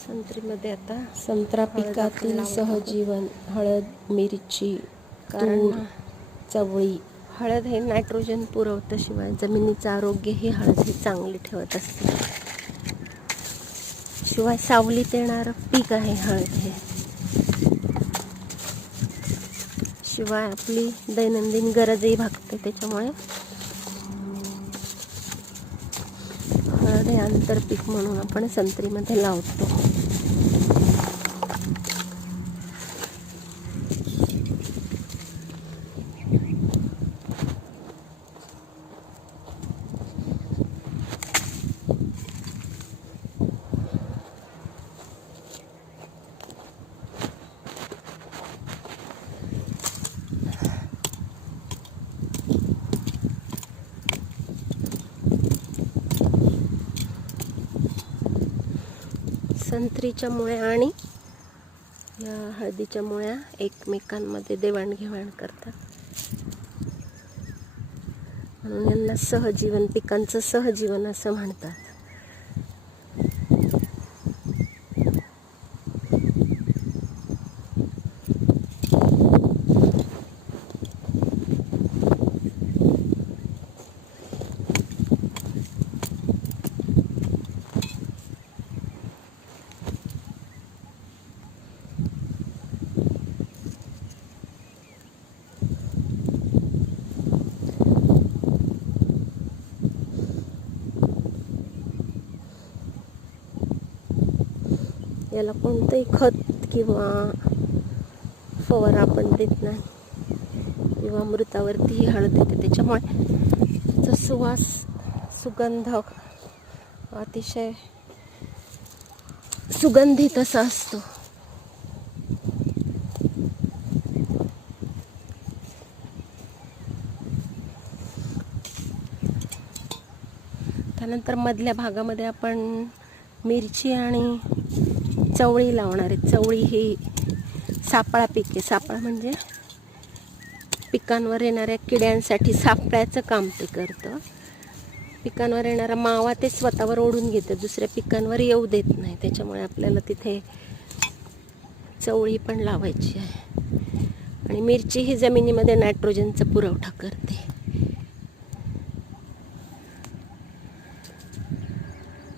संत्रीमध्ये आता संत्रा पिकातील सहजीवन हळद, मिरची, तूर, चवळी. हळद हे नायट्रोजन पुरवतं, शिवाय जमिनीचं आरोग्य ही हळद हे चांगले ठेवत असते. शिवाय सावलीत येणारं पीक आहे हळद हे. शिवाय आपली दैनंदिन गरजही भागते. त्याच्यामुळे हळद हे आंतरपीक म्हणून आपण संत्रीमध्ये लावतो. संत्रीच्या मुळ्या आणि या हळदीच्या मुळ्या एकमेकांमध्ये देवाणघेवाण करतात, म्हणून यांना सहजीवन, पिकांचं सहजीवन असं म्हणतात. याला कोणतंही खत किंवा फवारा आपण देत नाही, किंवा मृतावरती ही हळद येते. त्याच्यामुळे त्याचा सुवास, सुगंध अतिशय सुगंधित असा असतो. त्यानंतर मधल्या भागामध्ये आपण मिरची आणि चवळी लावणार आहे. चवळी ही सापळा पीक आहे. सापळा म्हणजे पिकांवर येणाऱ्या किड्यांसाठी सापळ्याचं काम ते करतं. पिकांवर येणारा मावा ते स्वतःवर ओढून घेतं, दुसऱ्या पिकांवर येऊ देत नाही. त्याच्यामुळे आपल्याला तिथे चवळी पण लावायची आहे. आणि मिरची ही जमिनीमध्ये नायट्रोजनचा पुरवठा करते.